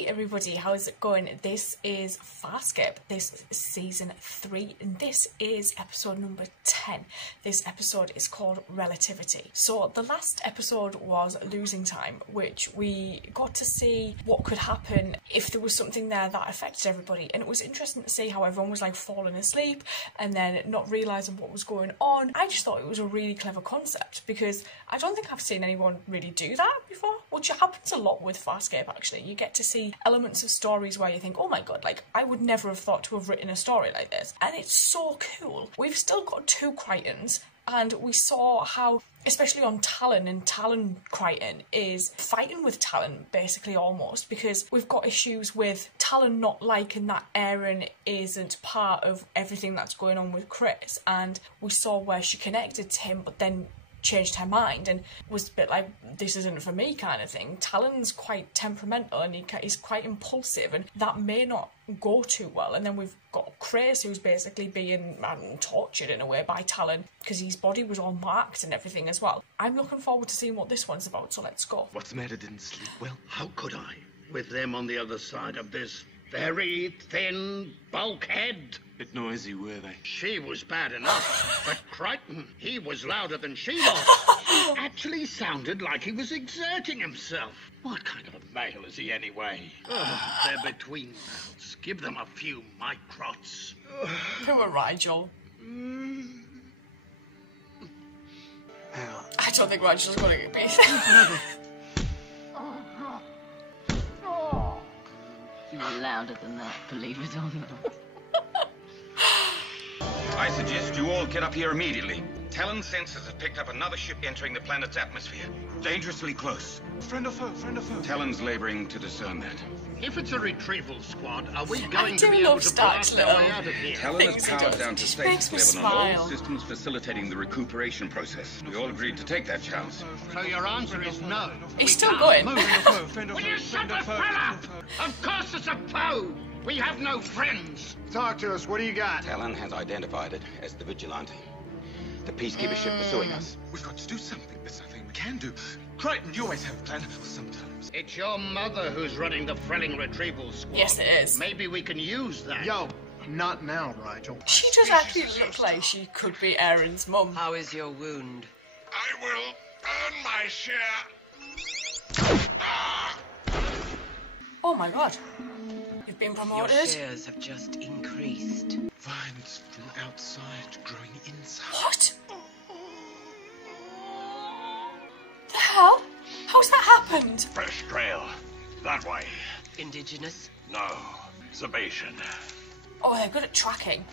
Hey everybody, how's it going? This is Farscape. This is season 3 and this is episode number 10. This episode is called Relativity. So the last episode was Losing Time, which we got to see what could happen if there was something there that affected everybody, and it was interesting to see how everyone was like falling asleep and then not realising what was going on. I just thought it was a really clever concept because I don't think I've seen anyone really do that before, which happens a lot with Farscape actually. You get to see elements of stories where you think, oh my god, like I would never have thought to have written a story like this, and it's so cool. We've still got 2 Crichtons, and we saw how, especially on Talon, and Talon Crichton is fighting with Talon basically almost, because we've got issues with Talon not liking that Aaron isn't part of everything that's going on with Chris, and we saw where she connected to him but then changed her mind and was a bit like, this isn't for me kind of thing. Talon's quite temperamental and he's quite impulsive, and that may not go too well. And then we've got Chris, who's basically being tortured in a way by Talon because his body was all marked and everything as well. I'm looking forward to seeing what this one's about, so let's go. What's the matter? Didn't sleep well? How could I, with them on the other side of this very thin bulkhead? Bit noisy, were they? She was bad enough, but Crichton, he was louder than she was. Actually sounded like he was exerting himself. What kind of a male is he anyway? Oh, they're between mouths. Give them a few microts. Poor Rigel. Hang on. I don't think Rigel's going to get beat. You were louder than that, believe it or not. I suggest you all get up here immediately. Talon sensors have picked up another ship entering the planet's atmosphere. Dangerously close. Friend or foe? Friend or foe? Talon's laboring to discern that. If it's a retrieval squad, are we going do to be love able to Stark's blast our way little out of here? Talon things has he powered does. down to It makes stasis me level on all smile. systems facilitating the recuperation process. We all agreed to take that chance. So your answer is no. He's still going. Will you shut the hell up? Of course it's a foe. We have no friends. Talk to us. What do you got? Talon has identified it as the Vigilante. The peacekeeper ship pursuing us. We've got to do something. There's nothing we can do. Crichton, you always have a plan. Sometimes. It's your mother who's running the Frelling retrieval squad. Yes, it is. Maybe we can use that. Yo, not now, Rigel. She does actually look like she could be Aaron's mum. How is your wound? I will earn my share. Oh my god. You've been Your promoted? shares have just increased. Vines from outside growing inside. What? The hell? How's that happened? Fresh trail. That way. Indigenous? No. Sebation. Oh, they're good at tracking.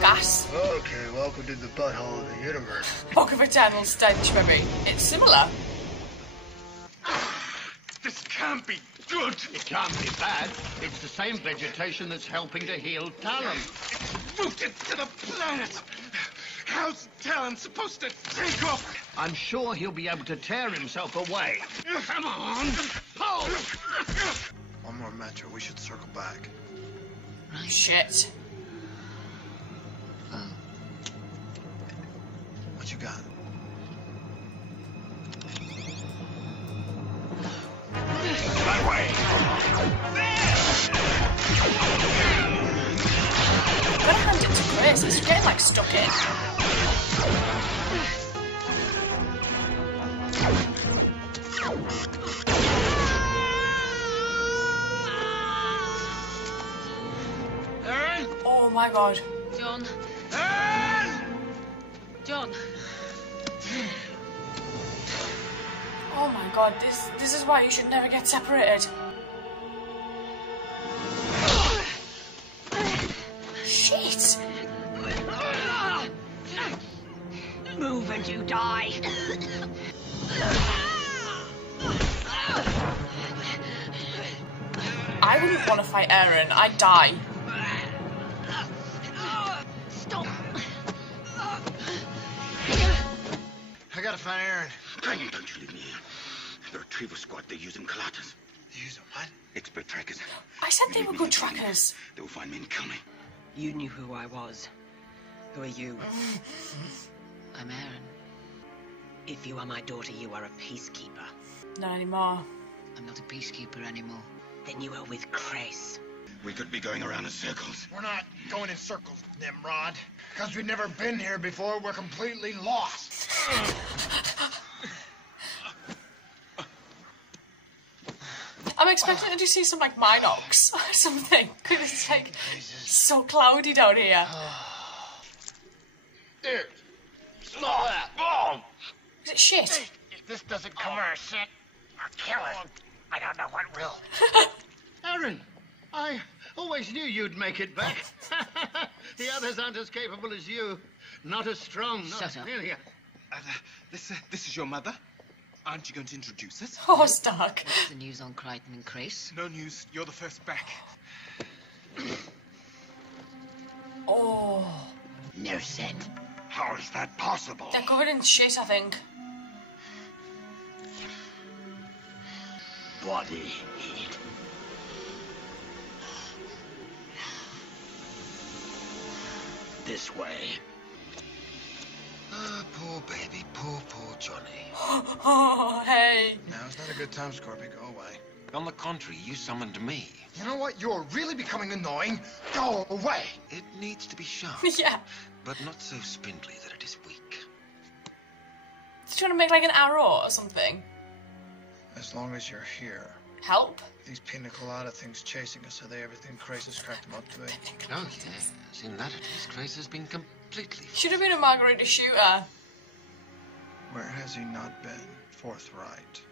Gas. Okay, welcome to the butthole of the universe. Book of Eternal Stench, maybe. It's similar. This can't be good. It can't be bad. It's the same vegetation that's helping to heal Talon. It's rooted to the planet. How's Talon supposed to take off? I'm sure he'll be able to tear himself away. Come on. Pull. One more metro. We should circle back. Shit. What you got? That way. I'm gonna hand it to Chris. He's getting like stuck in. Aaron? Oh my god. John? Aaron! John? Oh my god, this is why you should never get separated. Shit! Move and you die. I wouldn't want to fight Aaron. I'd die. Stop. I gotta find Aaron. Crichton, don't you leave me here. The retrieval squad, they're using Colatas. Use what? Expert trackers. I said they were good trackers. They will find me and kill me. You knew who I was. Who are you? I'm Aaron. If you are my daughter, you are a peacekeeper. Not anymore. I'm not a peacekeeper anymore. Then you are with Grace. We could be going around in circles. We're not going in circles, Nimrod. Because we've never been here before, we're completely lost. I'm expecting to see some, like, Minox or something. Because it's, like, so cloudy down here. Here. Small that. Oh! Is it shit? If this doesn't cover shit, I'll kill it. I don't know what will. Aaron, I always knew you'd make it back. The others aren't as capable as you. Not as strong. Shut up. Really. This is your mother? Aren't you going to introduce us? Oh, Stark. What's the news on Crichton and Grace? No news. You're the first back. Oh. No said. How is that possible? They're covered in shit, I think. Body heat. This way. Poor baby, poor Johnny. Oh, hey. Now it's not a good time, Scorpio. Go away. On the contrary, you summoned me. You know what? You're really becoming annoying. Go away. It needs to be sharp, Yeah. but not so spindly that it is weak. He's trying to make, like, an arrow or something. As long as you're here. Help? These pina colada things chasing us, are they everything Grace has cracked them up to be? Oh, yes. In that at least, Grace has been completely... Should have been a margarita shooter. Where has he not been forthright?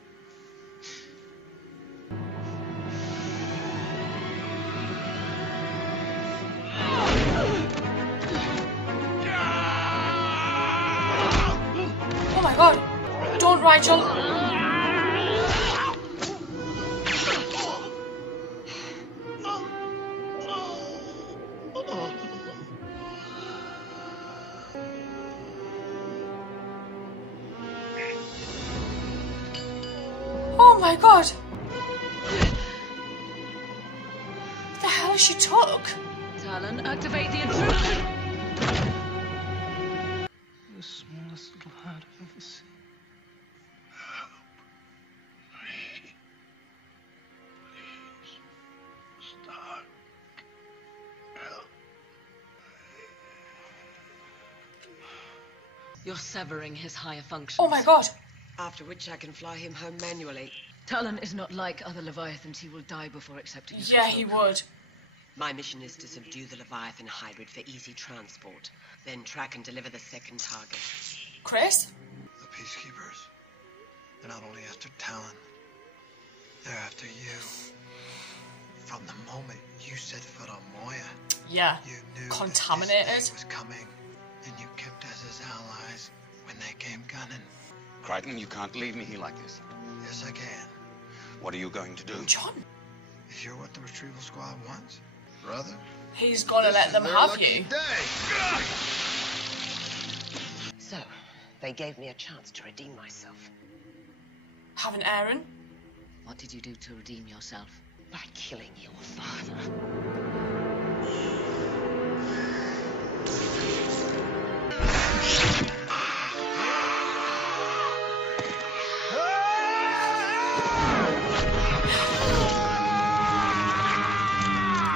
Oh my god. Don't, Rigel. Oh my god. What the hell has she took? Talon, activate the intruder. The smallest little heart I've ever seen. Help me. Please. Stark. Help. You're severing his higher functions. Oh my god. After which I can fly him home manually. Talon is not like other Leviathans. He will die before accepting his Yeah, he control. would. My mission is to subdue the Leviathan hybrid for easy transport. Then track and deliver the second target. Chris? The Peacekeepers. They're not only after Talon. They're after you. From the moment you set foot on Moya, Yeah. you knew Contaminated. that this day was coming. And you kept us as allies when they came gunning. Crichton, you can't leave me here like this. Yes, I can. What are you going to do? John. If you're what the retrieval squad wants, brother. He's gonna let them have you. So, they gave me a chance to redeem myself. Having Aaron? What did you do to redeem yourself? By killing your father.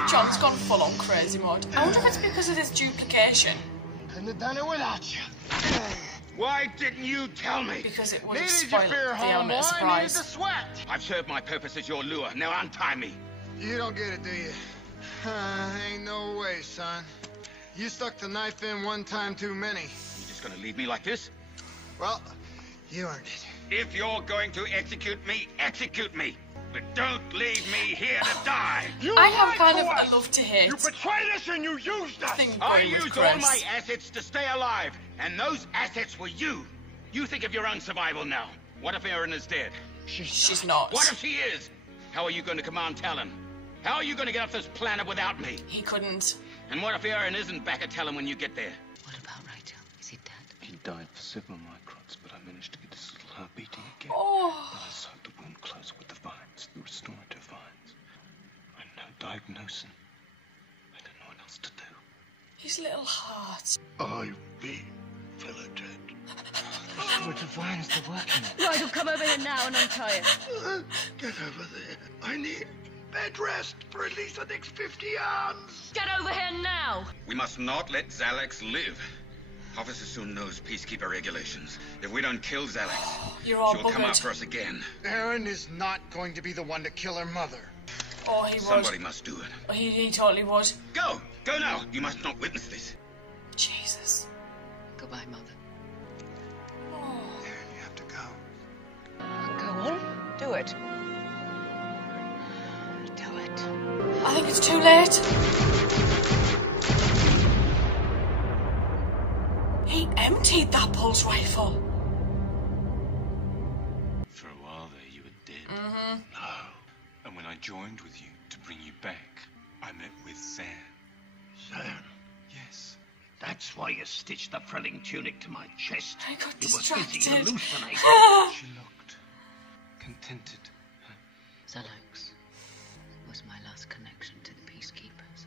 John's gone full on crazy mode. I wonder if it's because of this duplication. Couldn't have done it without you. Why didn't you tell me? Because it would have Needed spoiled your fear, the element of homeboy. Needed surprise. the sweat. I've served my purpose as your lure. Now untie me. You don't get it, do you? Ain't no way, son. You stuck the knife in one time too many. You just gonna leave me like this? Well, you earned it. If you're going to execute me, execute me. But don't leave me here to die. I have kind of a love to hate You betrayed us and you used us. thing I going with used all Chris. my assets to stay alive, and those assets were you. You think of your own survival now. What if Erin is dead? She's not. What if she is? How are you going to command Talon? How are you going to get off this planet without me? He couldn't. And what if Erin isn't back at Talon when you get there? What about Rigel? Is he dead? He died for several microns, but I managed to get his little heart beating again. Oh. I sewed the wound closer with the vines, the restorative vines. I know diagnosing. I don't know what else to do. His little heart. I've been vilified. What the vines they're working on. Right, I'll come over here now and untie it. Get over there. I need bed rest for at least the next 50 yards. Get over here now! We must not let Zalex live. Officer soon knows peacekeeper regulations. If we don't kill Zalex, You're all she'll come buggered. after us again. Aaron is not going to be the one to kill her mother. Oh, he would. Somebody must do it. Oh, he totally would. Go! Go now! You must not witness this. Jesus. Goodbye, Mother. Aaron, you have to go. Go on. Do it. Do it. I think it's too late. He emptied that pulse rifle. For a while there, you were dead. Mm-hmm. No. And when I joined with you to bring you back, I met with Zan. Zan, Yes. that's why you stitched the frilling tunic to my chest. I got You were distracted. busy hallucinating. She looked contented. Zalex was my last connection to the Peacekeepers.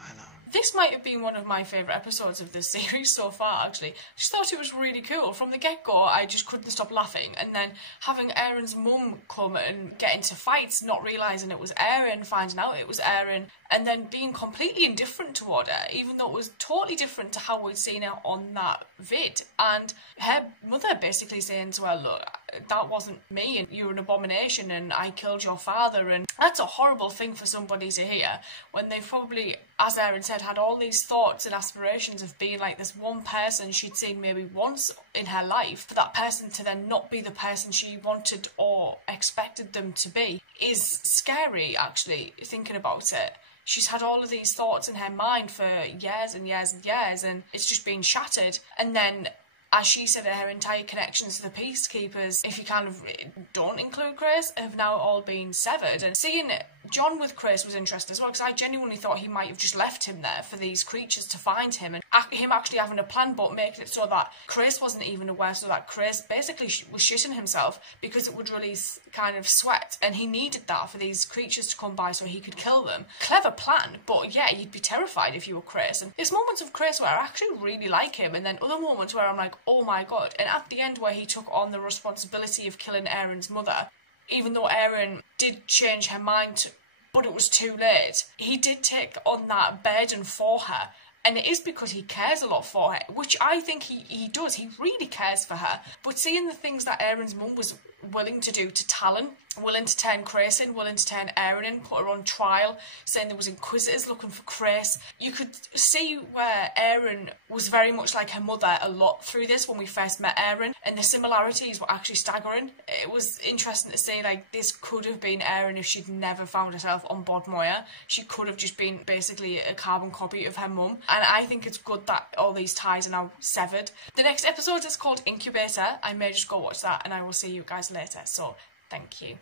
I know. This might have been one of my favourite episodes of this series so far, actually. I just thought it was really cool. From the get-go, I just couldn't stop laughing. And then having Aaron's mum come and get into fights, not realising it was Aaron, finding out it was Aaron, and then being completely indifferent toward her, even though it was totally different to how we'd seen her on that vid. And her mother basically saying to her, look, that wasn't me, and you're an abomination, and I killed your father. And that's a horrible thing for somebody to hear, when they've probably, as Aaron said, had all these thoughts and aspirations of being like this one person she'd seen maybe once in her life. For that person to then not be the person she wanted or expected them to be is scary, actually, thinking about it. She's had all of these thoughts in her mind for years and years and years, and it's just been shattered. And then, as she said, her entire connections to the Peacekeepers, if you kind of don't include Grace, have now all been severed. And seeing John with Grace was interesting as well, because I genuinely thought he might have just left him there for these creatures to find him, and him actually having a plan, but making it so that Grace wasn't even aware, so that Grace basically was shitting himself because it would release kind of sweat, and he needed that for these creatures to come by so he could kill them. Clever plan, but yeah, you'd be terrified if you were Grace. And there's moments of Grace where I actually really like him, and then other moments where I'm like, oh my god. And at the end where he took on the responsibility of killing Aaron's mother, even though Aaron did change her mind, but it was too late, he did take on that burden for her. And it is because he cares a lot for her, which I think he does. He really cares for her. But seeing the things that Aaron's mum was willing to do to Talon, willing to turn Grace in, willing to turn Aaron in, put her on trial, saying there was inquisitors looking for Grace. You could see where Aaron was very much like her mother a lot through this when we first met Aaron, and the similarities were actually staggering. It was interesting to see, like, this could have been Aaron if she'd never found herself on board Moya. She could have just been basically a carbon copy of her mum, and I think it's good that all these ties are now severed. The next episode is called Incubator. I may just go watch that, and I will see you guys later, so thank you.